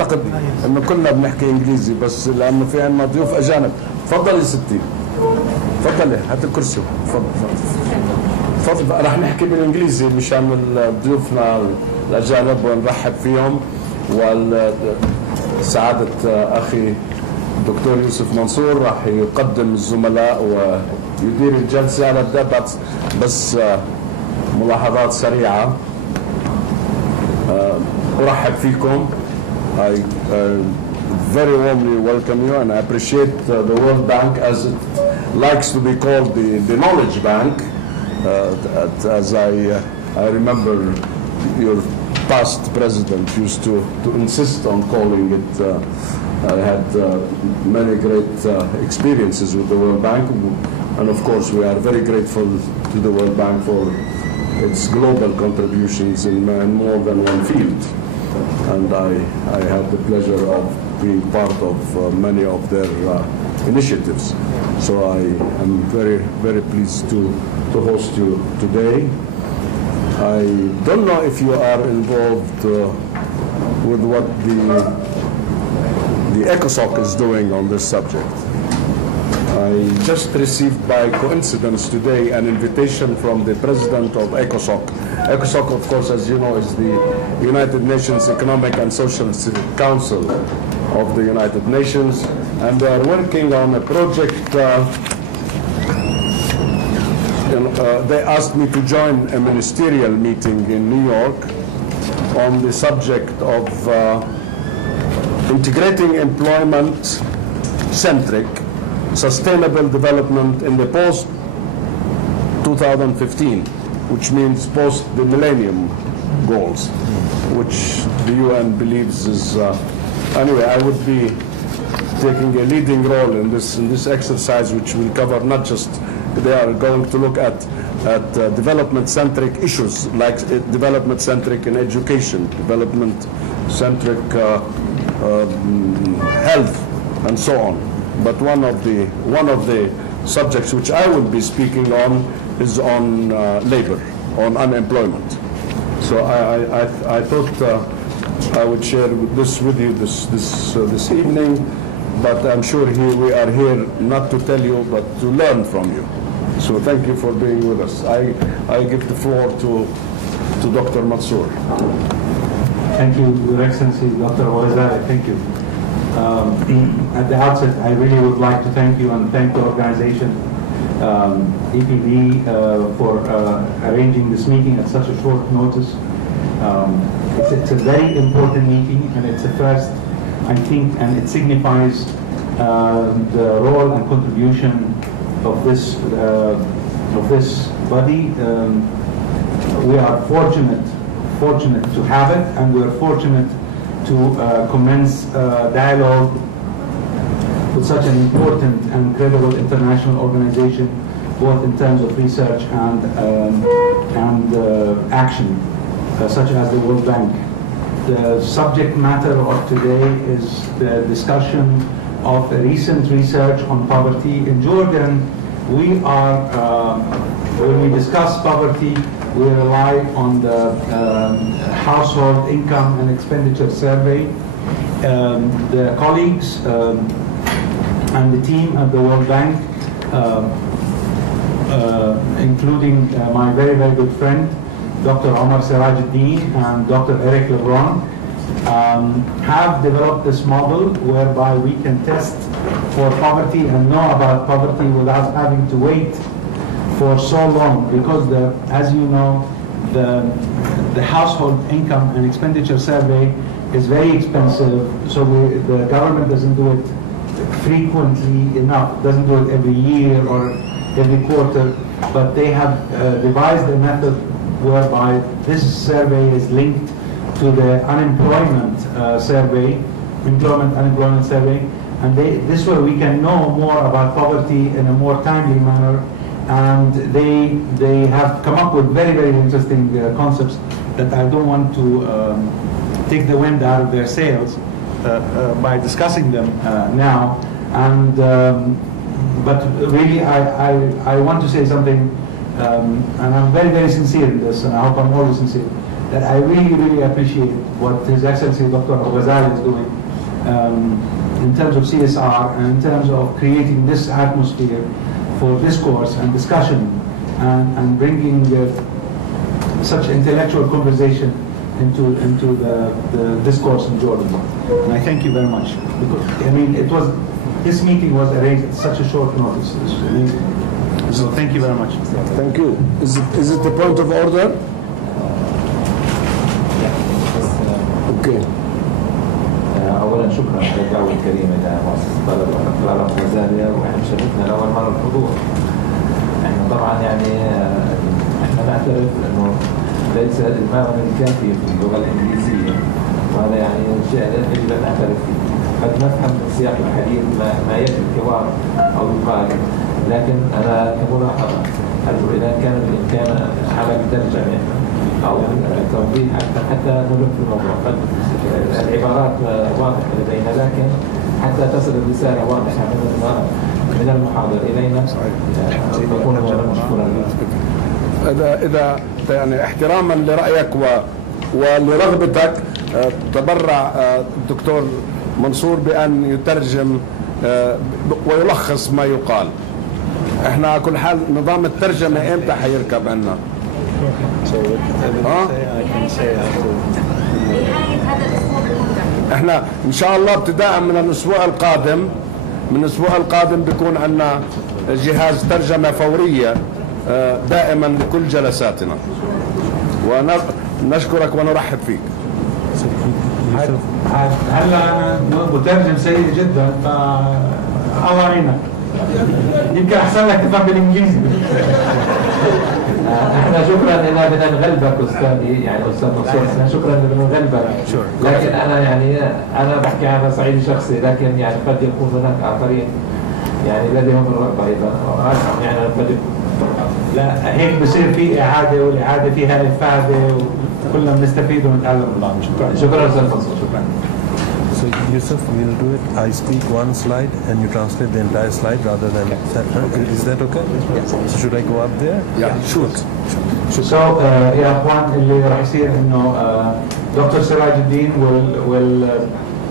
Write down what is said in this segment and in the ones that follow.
اعتقد انه كلنا بنحكي انجليزي بس لانه في عندنا ضيوف اجانب. تفضلي ستي، تفضلي هات الكرسي. تفضل. رح نحكي بالانجليزي مشان ضيوفنا الاجانب ونرحب فيهم. وسعاده اخي الدكتور يوسف منصور راح يقدم الزملاء ويدير الجلسه. على البدء بس ملاحظات سريعه. ارحب فيكم. I very warmly welcome you, and I appreciate the World Bank, as it likes to be called, the Knowledge Bank, as I remember your past president used to insist on calling it. I had many great experiences with the World Bank, and of course we are very grateful to the World Bank for its global contributions in more than one field. And I had the pleasure of being part of many of their initiatives. So I am very, very pleased to host you today. I don't know if you are involved with what the ECOSOC is doing on this subject. I just received by coincidence today an invitation from the president of ECOSOC. ECOSOC, of course, as you know, is the United Nations Economic and Social Council of the United Nations, and they are working on a project. They asked me to join a ministerial meeting in New York on the subject of integrating employment-centric sustainable development in the post-2015, which means post the Millennium Goals, which the UN believes is. Anyway, I would be taking a leading role in this exercise, which will cover not just. They are going to look at development-centric issues like development-centric in education, development-centric health, and so on. But one of the subjects which I will be speaking on is on labor, on unemployment. So I thought I would share this with you this evening. But I'm sure we are here not to tell you, but to learn from you. So thank you for being with us. I give the floor to Dr. Mansour. Thank you, Your Excellency, Dr. Abu-Ghazaleh. Thank you. At the outset, I really would like to thank you and thank the organization, EPD, for arranging this meeting at such a short notice. It's a very important meeting, and it's a first, I think, and it signifies the role and contribution of this body. We are fortunate to have it, and we are fortunate to commence dialogue with such an important and credible international organization, both in terms of research and action, such as the World Bank. The subject matter of today is the discussion of a recent research on poverty. In Jordan, when we discuss poverty, we rely on the household income and expenditure survey. The colleagues and the team at the World Bank, including my very, very good friend, Dr. Omar Sirajuddin and Dr. Eric Lebron, have developed this model whereby we can test for poverty and know about poverty without having to wait for so long, because as you know, the household income and expenditure survey is very expensive, so the government doesn't do it frequently enough, doesn't do it every year or every quarter, but they have devised a method whereby this survey is linked to the unemployment survey, unemployment survey, and this way we can know more about poverty in a more timely manner. And they have come up with very, very interesting concepts that I don't want to take the wind out of their sails by discussing them now. And but really, I want to say something, and I'm very, very sincere in this, and I hope I'm always sincere. that I really, really appreciate what His Excellency Dr. Abu-Ghazaleh is doing in terms of CSR and in terms of creating this atmosphere for discourse and discussion and bringing such intellectual conversation into the discourse in Jordan. And I thank you very much. Because, I mean, this meeting was arranged at such a short notice. It's amazing. So thank you very much. Thank you. Is it the point of order? Okay. اولا شكرا على الدعوه الكريمه الى مؤسسه طلال والدكتور أبو-Ghazaleh، واحنا شرفنا لاول مره الحضور. احنا طبعا يعني احنا نعترف انه ليس المعنى الكافي في اللغه الانجليزيه، وهذا يعني شيء يجب ان نعترف فيه. قد نفهم من سياق الحديث ما يكفي الحوار او يقال، لكن انا كملاحظه ارجو اذا كان بالامكان عمل ترجمه او توضيح حتى نلف في الموضوع. قد العبارات واضحه لدينا، لكن حتى تصل الرساله واضحه من المحاضر الينا نكون مشكورا. إذا يعني احتراما لرأيك ولرغبتك تبرع الدكتور منصور بأن يترجم ويلخص ما يقال. احنا على كل حال نظام الترجمة امتى حيركب عنا؟ احنا ان شاء الله ابتداء من الاسبوع القادم بيكون عندنا جهاز ترجمة فورية دائما لكل جلساتنا، ونشكرك ونرحب فيك. هلا انا مترجم سيء جدا، الله يعينك. يمكن احسن لك تفهم بالانجليزي. احنا شكرا لنا بدنا نغلبك استاذي، يعني استاذ منصور، شكرا لنا نغلبك. لكن انا يعني انا بحكي على صعيد شخصي، لكن يعني قد يكون هناك اخرين يعني لديهم الرغبه ايضا، يعني قد لا هيك بصير في اعاده، والاعاده فيها افاده وكلنا بنستفيد ونتعلم من بعض. شكرا استاذ منصور. شكرا. So Yusuf, we'll do it. I speak one slide and you translate the entire slide rather than. Is that okay? Yes. So should I go up there? Yeah, sure. So يا اخوان اللي راح يصير انه Dr. Siraj Uddin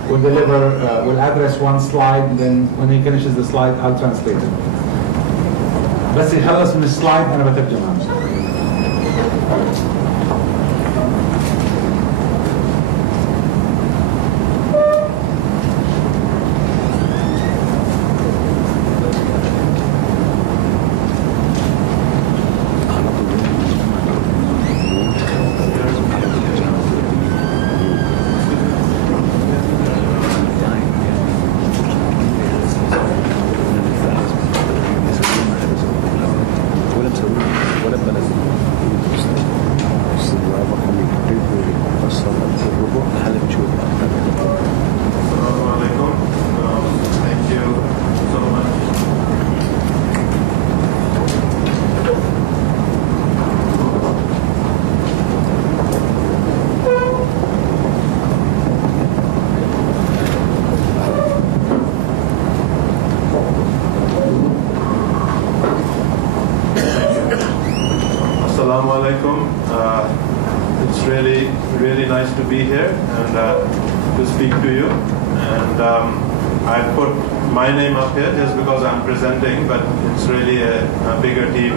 will deliver will address one slide, then when he finishes the slide I'll translate it. بس يخلص من السلايد انا بترجمها. Assalamu alaikum. It's really nice to be here and to speak to you. And I put my name up here just because I'm presenting, but it's really a bigger team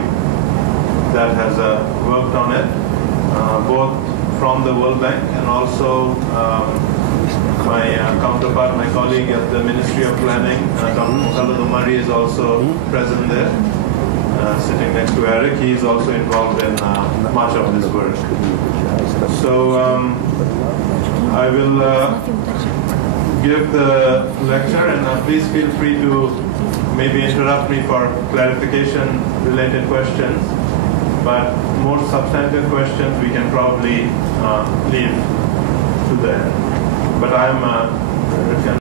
that has worked on it, both from the World Bank and also my counterpart, my colleague at the Ministry of Planning, Dr. Talal is also present there. Sitting next to Eric, he is also involved in much of this work. So I will give the lecture, and please feel free to maybe interrupt me for clarification related questions, but more substantive questions we can probably leave to the end. But I'm